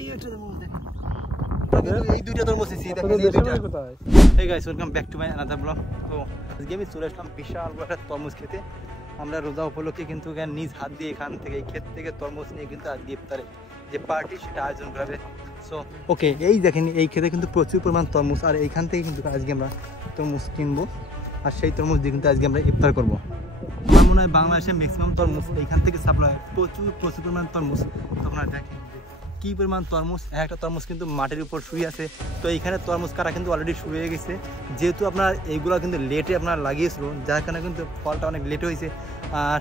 এই একটা তরমুজ দেখেন, এই দুইটা তরমুজ এসেছি দেখেন, এই দুইটা। Hey guys, welcome back to my another vlog. তো আজকে আমি চলে আসলাম বিশাল বড় একটা তরমুজ খেতে। আমরা রোজা উপলক্ষে কিন্তু নিজ হাত দিয়ে এখান থেকে এই ক্ষেত থেকে তরমুজ নিয়ে কিন্তু আজকে ইফতারে যে পার্টি সেটা আয়োজন করা হবে। সো ওকে, এই দেখেন এই ক্ষেতে কিন্তু প্রচুর পরিমাণ তরমুজ, আর এইখান থেকে কিন্তু আজকে আমরা তরমুজ কিনবো, আর সেই তরমুজ দিয়ে কিন্তু আজকে আমরা ইফতার করবো। আমার মনে হয় বাংলাদেশের ম্যাক্সিমাম তরমুজ এইখান থেকে সাপ্লাই হয়, প্রচুর পরিমাণ তরমুজ। তো আপনারা দেখেন কি পরিমাণ তরমুজ, একটা তরমুজ কিন্তু মাটির উপর শুয়ে আছে। তো এইখানে তরমুজ কাটা কিন্তু অলরেডি শুরু হয়ে গেছে, যেহেতু আপনার এইগুলো কিন্তু লেটে আপনার লাগিয়েছিল, যার কারণে কিন্তু ফলটা অনেক লেটে হয়েছে। আর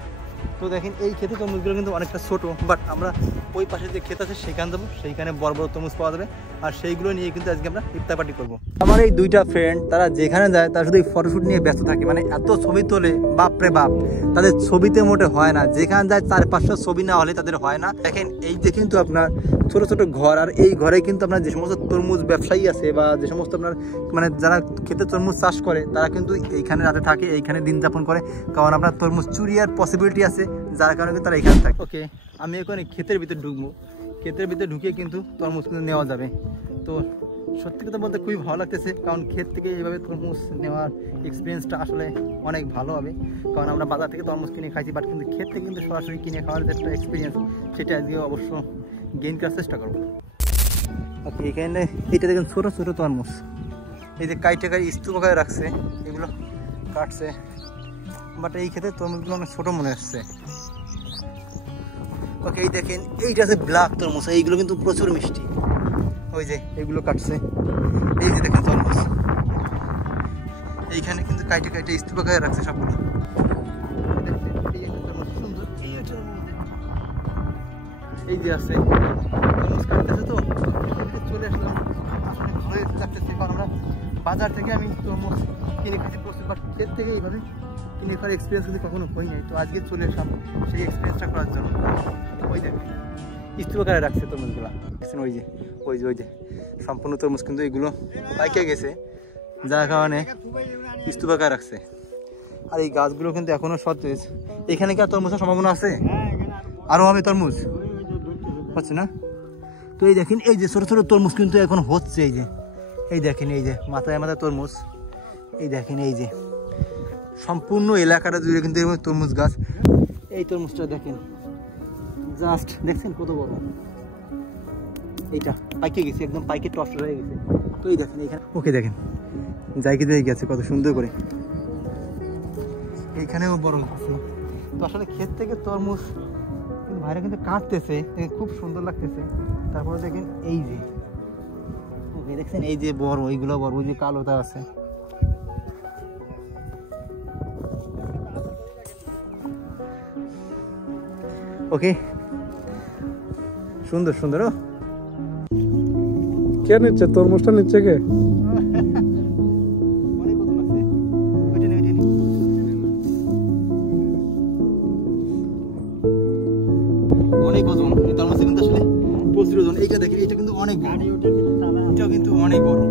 তো দেখেন এই ক্ষেতে তরমুজগুলো কিন্তু অনেকটা ছোটো, বাট আমরা ওই পাশে যে ক্ষেত আছে সেখানে দেবো, সেইখানে বড় বড় তরমুজ পাওয়া যাবে, আর সেইগুলো নিয়ে কিন্তু আজকে আমরা ইফতার পার্টি করবো। আমার এই দুইটা ফ্রেন্ড তারা যেখানে যায় তারা শুধু এই ফটোশ্যুট নিয়ে ব্যস্ত থাকে, মানে এত ছবি তোলে বাপরে বাপ, তাদের ছবিতে মোটে হয় না, যেখানে যায় 4-500 ছবি না হলে তাদের হয় না। দেখেন এই যে কিন্তু আপনার ছোট ছোট ঘর, আর এই ঘরে কিন্তু আপনার যে সমস্ত তরমুজ ব্যবসায়ী আছে বা যে সমস্ত আপনার মানে যারা ক্ষেতে তরমুজ চাষ করে তারা কিন্তু এইখানে রাতে থাকে, এইখানে দিন যাপন করে, কারণ আপনার তরমুজ চুরিয়ার পসিবিলিটি আছে, যার কারণে তারা এখানে থাকে। ওকে, আমি এখন ক্ষেতের ভিতরে ঢুকবো, ক্ষেতের ভিতরে ঢুকে কিন্তু তরমুজ কিন্তু নেওয়া যাবে। তো সত্যি কথা বলতে খুবই ভালো লাগতেছে, কারণ ক্ষেত থেকে এইভাবে তরমুজ নেওয়ার এক্সপিরিয়েন্সটা আসলে অনেক ভালো হবে। কারণ আমরা বাজার থেকে তরমুজ কিনে খাইছি, বাট কিন্তু ক্ষেত থেকে কিন্তু সরাসরি কিনে খাওয়ার যে একটা এক্সপিরিয়েন্স, সেটা আজকে অবশ্য গেইন করার চেষ্টা করবো। ওকে, এখানে এইটা দেখেন ছোটো ছোটো তরমুজ, এই যে কাইটে স্তূপ আকারে রাখছে, এগুলো কাটছে, বাট এই ক্ষেত্রে তরমুজগুলো অনেক ছোটো মনে আসছে। ওকে, এই দেখেন এইটা আছে ব্ল্যাক তরমুজ, এইগুলো কিন্তু প্রচুর মিষ্টি। ওই যে এইগুলো কাটছে, এই যে দেখেন তরমুজ, এইখানে কিন্তু কাইটে স্তূপ আকারে রাখছে সবগুলো। এই যে আছে তরমুজ কাটতেছে, তো চলে আসলাম, আসলে ভালোই লাগতেছে, কারণ আমরা বাজার থেকে আমি তরমুজ কিনে খাচ্ছি প্রচুর, বাট ক্ষেত থেকে এইভাবে কিনে খাওয়ার এক্সপিরিয়েন্স কিন্তু কখনো হয় নাই। তো আজকে চলে আসলাম সেই এক্সপিরিয়েন্সটা করার জন্য। ওই দেখ স্তূপ আকারে রাখছে তরমুজগুলো, দেখছেন? ওই যে সম্পূর্ণ তরমুজ কিন্তু এইগুলো পাইকে গেছে, যার কারণে স্তূপ আকারে রাখছে। আর এই গাছগুলো কিন্তু এখনো সতেজ। এখানে কি আর তরমুজের সম্ভাবনা আছে? আরও হবে তরমুজ, হচ্ছে না? তো এই দেখেন এই যে ছোটো ছোটো তরমুজ কিন্তু এখন হচ্ছে, এই দেখেন এই যে মাথায় তরমুজ, এই দেখেন এই যে সম্পূর্ণ এলাকাটা জুড়ে কিন্তু তরমুজ গাছ। এই তরমুজটা দেখেন, জাস্ট দেখছেন কত বড়, এইটা পাইকে গেছে, একদম পাইকে টস হয়ে গেছে। তো এই দেখেন এইখানে, ওকে দেখেন জায়গা দিয়ে গেছে কত সুন্দর করে, এইখানেও বড় গাছ। তো আসলে ক্ষেত থেকে তরমুজ ভাইরা কিন্তু কাটতেছে, খুব সুন্দর লাগতেছে। তারপরে দেখেন এই যে দেখছেন এই যে বড়, এইগুলো বড়, ওই যে কালোটা আছে। ওকে, সুন্দর সুন্দর। ও কে নিচ্ছে তরমুজটা? নিচ্ছে কে? অনেক ওজন এই তরমুজে কিন্তু, আসলে প্রচুর ওজন। এইটা দেখেন, এটা কিন্তু অনেক বড়, এটাও কিন্তু অনেক বড়।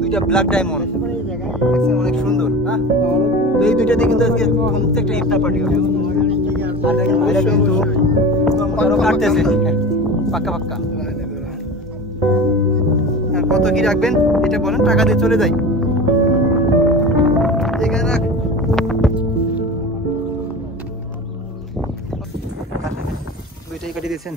দুইটা ব্ল্যাক ডায়মন্ড দেখছেন, অনেক সুন্দর। হ্যাঁ, তো এই দুইটা দিয়ে কিন্তু আজকে একটা ইফতার পার্টি হবে। আর দেখেন ভাইরা কিন্তু কাটতেছে পাক্কা পাক্কা। আর কত কি রাখবেন এটা বলেন, টাকা দিয়ে চলে যাই। এখানে রাখ, দুইটাই কাটিয়ে দিয়েছেন।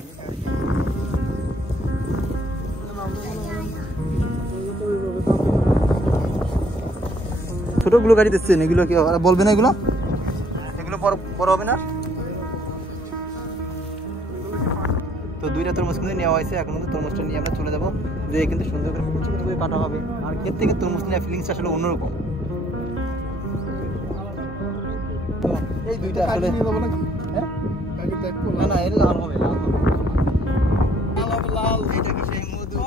ছোটগুলো কাটিয়ে দিচ্ছেন, এগুলো কি বলবে না? এগুলো বড় হবে না? তো দুইটা তরমুজ কিন্তু নেওয়া হয়েছে, এখন কিন্তু তরমুজটা নিয়ে আমরা চলে যাবো, যে কিন্তু সুন্দর করে কুচি করে কাটা হবে। আর ক্ষেত থেকে তরমুজ নেওয়ার ফিলিংস আসলে অন্যরকম। তো এই দুইটা আসলে না এর লাল হবে, লাল। এটা কি সেই মধু?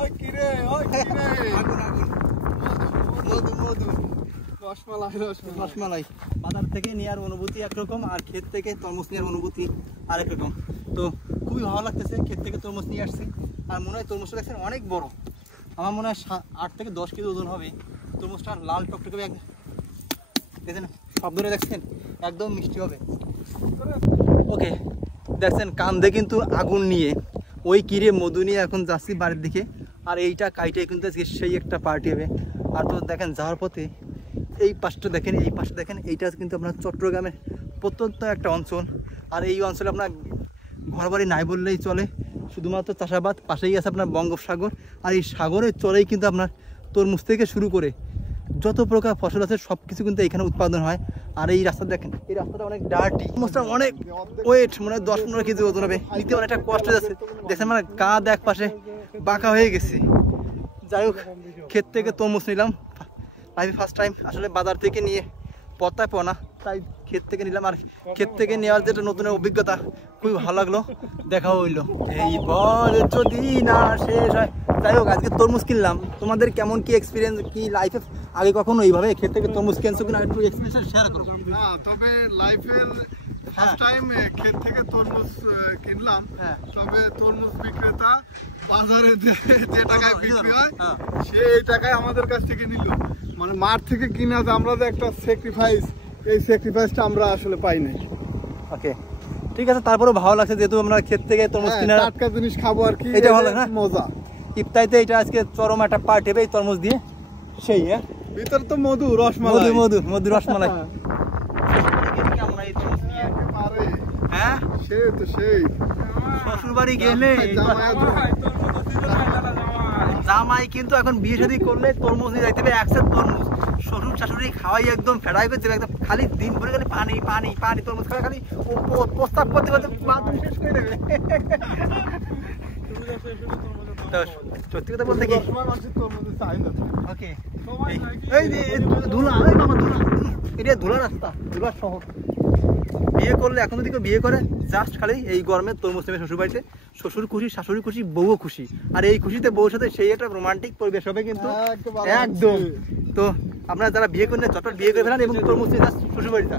রসমালাই বাজার থেকে নেওয়ার অনুভূতি একরকম, আর ক্ষেত থেকে তরমুজ নেওয়ার অনুভূতি আরেক রকম। তো খুবই ভালো লাগতেছে, ক্ষেত থেকে তরমুজ নিয়ে আসছি। আর মনে হয় তরমুজটা দেখছেন অনেক বড়, আমার মনে হয় 8 থেকে 10 কেজি ওজন হবে। তরমুজটা লাল টকটকে দেখছেন, শব্দটা দেখছেন একদম মিষ্টি হবে। ওকে, দেখছেন কান্দে কিন্তু আগুন নিয়ে ওই কিরে মধু নিয়ে এখন যাচ্ছি বাড়ির দিকে। আর এইটা কাইটাই কিন্তু আজকে সেই একটা পার্টি হবে। আর তো দেখেন যাওয়ার পথে এই পাশটা দেখেন, এই পাশটা দেখেন, এইটা কিন্তু আপনার চট্টগ্রামের প্রত্যন্ত একটা অঞ্চল। আর এই অঞ্চলে আপনার ঘরবাড়ি নাই বললেই চলে, শুধুমাত্র চাষাবাদ। পাশেই আছে আপনার বঙ্গোপসাগর, আর এই সাগরের চলেই কিন্তু আপনার তরমুজ থেকে শুরু করে যত প্রকার ফসল আছে সব কিছু কিন্তু এখানে উৎপাদন হয়। আর এই রাস্তা দেখেন, এই রাস্তাটা অনেক ডার্টি, অনেক ওয়েট, মানে 10-15 কেজি ওজন হবে, নিতে অনেকটা কষ্ট যাচ্ছে। দেখেন মানে কাঁধ এক পাশে বাঁকা হয়ে গেছে। যাই হোক, ক্ষেত থেকে তরমুজ নিলাম, লাইফে ফার্স্ট টাইম। আসলে বাজার থেকে নিয়ে পড়তায় পড়া, তাই ক্ষেত থেকে নিলাম। আর ক্ষেত থেকে নেওয়ার যেটা নতুন অভিজ্ঞতা, খুবই ভালো লাগলো, দেখা হইলো। এইবার যদি না শেষ হয়। যাই হোক, আজকে তরমুজ কিনলাম। তোমাদের কেমন কি এক্সপিরিয়েন্স, কি লাইফে আগে কখনো এইভাবে ক্ষেত থেকে তরমুজ কিনছো কিনা, একটু এক্সপিরিয়েন্স শেয়ার করো। হ্যাঁ, তবে লাইফের ফার্স্ট টাইম ক্ষেত থেকে তরমুজ কিনলাম। তবে তরমুজ বিক্রেতা বাজারে যে টাকায় বিক্রি হয় সেই টাকায় আমাদের কাছ থেকে নিল। মানে মাঠ থেকে কিনা যে আমরা যে একটা স্যাক্রিফাইস, এই স্যাক্রিফাইসটা আমরা আসলে পাই নাই। ওকে, ঠিক আছে। তারপরেও ভালো লাগছে যেহেতু আমরা ক্ষেত থেকে তরমুজ কিনা, টাটকা জিনিস খাবো আর কি, এটা ভালো না মজা। ইফতারিতে এটা আজকে চরম একটা পার্টি হবে এই তরমুজ দিয়ে। সেই ভিতর তো মধু, রসমালাই, মধু রসমালাই। হ্যাঁ, সেই তো সেই শ্বশুর বাড়ি গেলে জামাই কিন্তু এখন বিয়ে শাদী করলে তরমুজ নিয়ে যাইতে হবে, একসাথে তরমুজ। শ্বশুর শাশুড়ি খাওয়াই একদম ফেরাই করছে, একদম খালি দিন ভরে খালি পানি পানি পানি, তরমুজ খাওয়া খালি প্রস্তাব করতে করতে বাথরুম শেষ করে দেবে। সত্যি কথা বলতে কি, ওকে, এই যে ধুলা, এই মামা ধুলা, এটা ধুলা রাস্তা, ধুলার শহর। বিয়ে করলে, এখন যদি কেউ বিয়ে করে, জাস্ট খালি এই গরমে তরমুজ নেবে শ্বশুর বাড়িতে। শ্বশুর খুশি, শাশুড়ি খুশি, বউও খুশি। আর এই খুশিতে বউর সাথে সেই একটা রোমান্টিক পরিবেশ হবে কিন্তু একদম। তো আপনারা যারা বিয়ে করলে চটপট বিয়ে করে ফেলেন এবং তরমুজ জাস্ট শ্বশুর বাড়িতে।